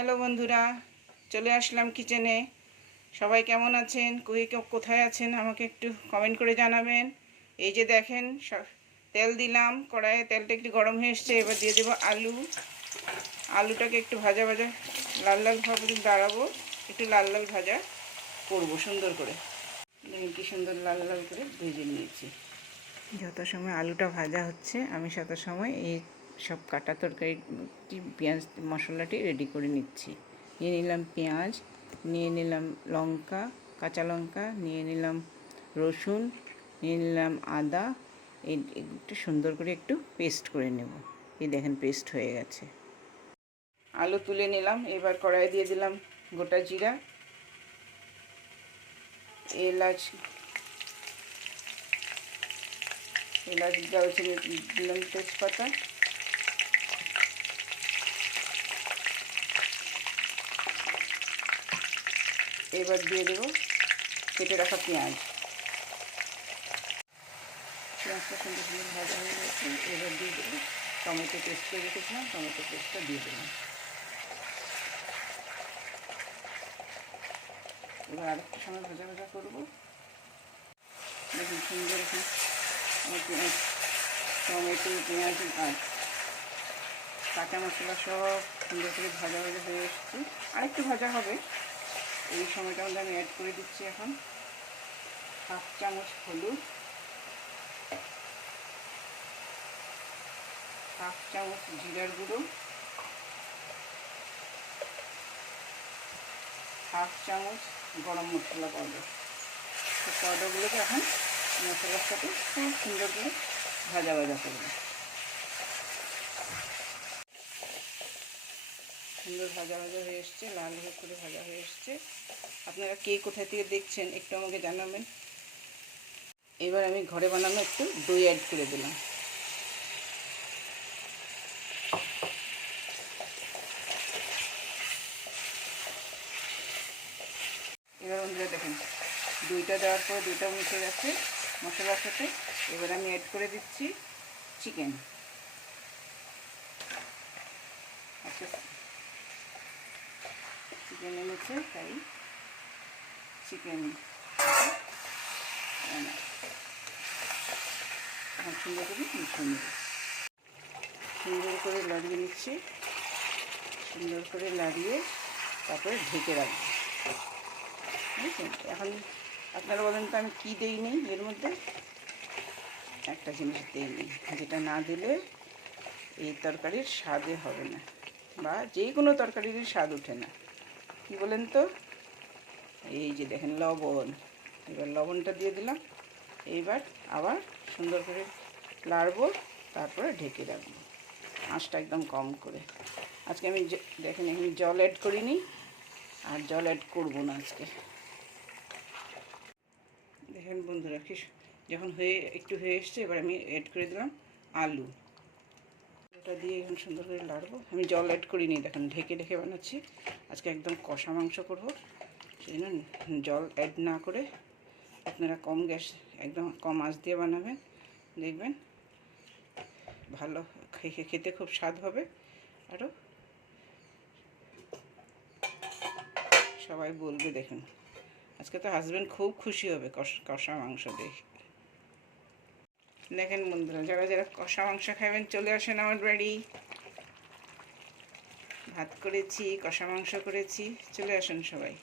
Hello বন্ধুরা, চলে আসলাম কিচেনে। সবাই কেমন আছেন? কোথায় আছেন আমাকে একটু কমেন্ট করে জানাবেন। এই যে দেখেন, তেল দিলাম কড়াইয়ে, তেলটা একটু গরম হয়ে এসছে। এবার দিয়ে দেবো আলু। আলুটাকে একটু ভাজা ভাজা লাল লাল ভাবে দাঁড়াবো, একটু লাল লাল ভাজা করবো সুন্দর করে। দেখুন কি সুন্দর লাল লাল করে ভেজে নিয়েছি। যত সময় আলুটা ভাজা হচ্ছে আমি তত সময় এই সব কাটা তরকারিটি পেঁয়াজ মশলাটি রেডি করে নিচ্ছি। নিয়ে নিলাম পেঁয়াজ, নিয়ে নিলাম লঙ্কা, কাঁচা লঙ্কা, নিয়ে নিলাম রসুন, নিয়ে নিলাম আদা। একটু সুন্দর করে একটু পেস্ট করে নেব। এই দেখেন পেস্ট হয়ে গেছে। আলু তুলে নিলাম। এবার কড়াইয়ে দিয়ে দিলাম গোটা জিরা, এলাচ দারচিনি, দিলাম তেজপাতা। এবার দিয়ে দেবো কেটে রাখা পেঁয়াজ। পেঁয়াজটা সুন্দর সুন্দর ভাজা হয়ে গেছে। এবার দিয়ে দেবো টমেটো পেস্ট করে রেখেছিলাম, টমেটো পেস্টটা দিয়ে দিলাম। এবার আরেকটু সময় ভাজা ভাজা করবো। দেখুন সুন্দর পেঁয়াজ, টমেটো, পেঁয়াজ আর কাঁচা মশলা সব সুন্দর করে ভাজা ভাজা হয়ে এসেছে। আরেকটু ভাজা হবে। এই সময়টার মধ্যে আমি অ্যাড করে দিচ্ছি এখন হাফ চামচ হলুদ, হাফ চামচ জিরার গুঁড়ো, হাফ চামচ গরম মশলা পাউডার। তো পাউডারগুলোকে এখন মশলার সাথে খুব সুন্দর করে ভাজা ভাজা করব। সুন্দর ভাজা ভাজা হয়ে এসছে, লাল করে ভাজা হয়ে এসছে। আপনারা কে কোথা থেকে দেখছেন একটু আমাকে জানাবেন। এবার আমি ঘরে বানানো একটু দই অ্যাড করে দিলাম। এবার বন্ধুরা দেখেন দইটা দেওয়ার পর দইটা মিশে গেছে মশলার সাথে। এবার আমি অ্যাড করে দিচ্ছি চিকেন। আচ্ছা, চিকেন এনেছে তাই চিকেন এখন সুন্দর করে মিশিয়ে নেব। সুন্দর করে লাগিয়ে নিচ্ছি। সুন্দর করে লাগিয়ে তারপরে ঢেকে রাখবো। বুঝছেন? এখন আপনারা বলেন তো আমি কী দিই নেই এর মধ্যে? একটা জিনিস দিই নেই, যেটা না দিলে এই তরকারির স্বাদে হবে না, বা যে কোনো তরকারিরই স্বাদ ওঠে না। কি বলেন তো? এই যে দেখেন লবণ। এবার লবণটা দিয়ে দিলাম। এইবার আবার সুন্দর করে নাড়বো, তারপরে ঢেকে রাখবো আঁচটা একদম কম করে। আজকে আমি দেখেন এখানে জল অ্যাড করিনি, আর জল অ্যাড করবো না আজকে। দেখেন বন্ধুরা যখন একটু হয়ে এসছে, এবার আমি অ্যাড করে দিলাম আলু। ওটা দিয়ে এখন সুন্দর করে নাড়বো। আমি জল অ্যাড করিনি, দেখেন ঢেকে ঢেকে বানাচ্ছি। আজকে একদম কষা মাংস করবো, সেই জন্য জল অ্যাড না করে আপনারা কম গ্যাস, একদম কম আঁচ দিয়ে বানাবেন। দেখবেন ভালো খেতে খুব স্বাদ হবে। আরও সবাই বলবে। দেখুন আজকে তো হাজব্যান্ড খুব খুশি হবে কষা মাংস দেখে। দেখেন বন্ধুরা, যারা যারা কষা মাংস খাবেন চলে আসেন আমার বাড়ি। ভাত করেছি, কষা মাংস করেছি, চলে আসেন সবাই।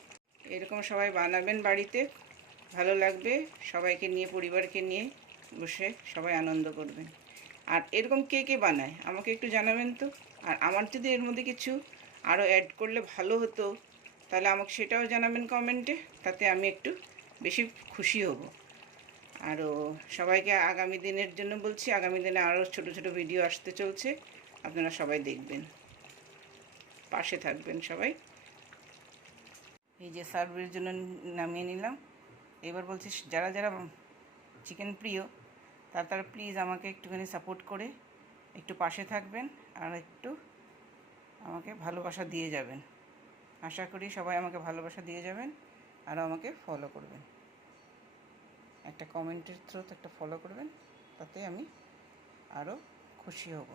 এরকম সবাই বানাবেন বাড়িতে, ভালো লাগবে। সবাইকে নিয়ে, পরিবারকে নিয়ে বসে সবাই আনন্দ করবেন। আর এরকম কে কে বানায় আমাকে একটু জানাবেন তো। আর আমার যদি এর মধ্যে কিছু আরও অ্যাড করলে ভালো হতো, তাহলে আমাকে সেটাও জানাবেন কমেন্টে, তাতে আমি একটু বেশি খুশি হব। আরও সবাইকে আগামী দিনের জন্য বলছি, আগামী দিনে আরও ছোট ছোট ভিডিও আসতে চলছে, আপনারা সবাই দেখবেন, পাশে থাকবেন সবাই। এই যে সার্ভের জন্য নামিয়ে নিলাম। এবার বলছি যারা যারা চিকেন প্রিয় তারা প্লিজ আমাকে একটুখানি সাপোর্ট করে একটু পাশে থাকবেন, আর একটু আমাকে ভালোবাসা দিয়ে যাবেন। আশা করি সবাই আমাকে ভালোবাসা দিয়ে যাবেন, আর আমাকে ফলো করবেন। একটা কমেন্টের থ্রুতে একটা ফলো করবেন, তাতে আমি আরও খুশি হব।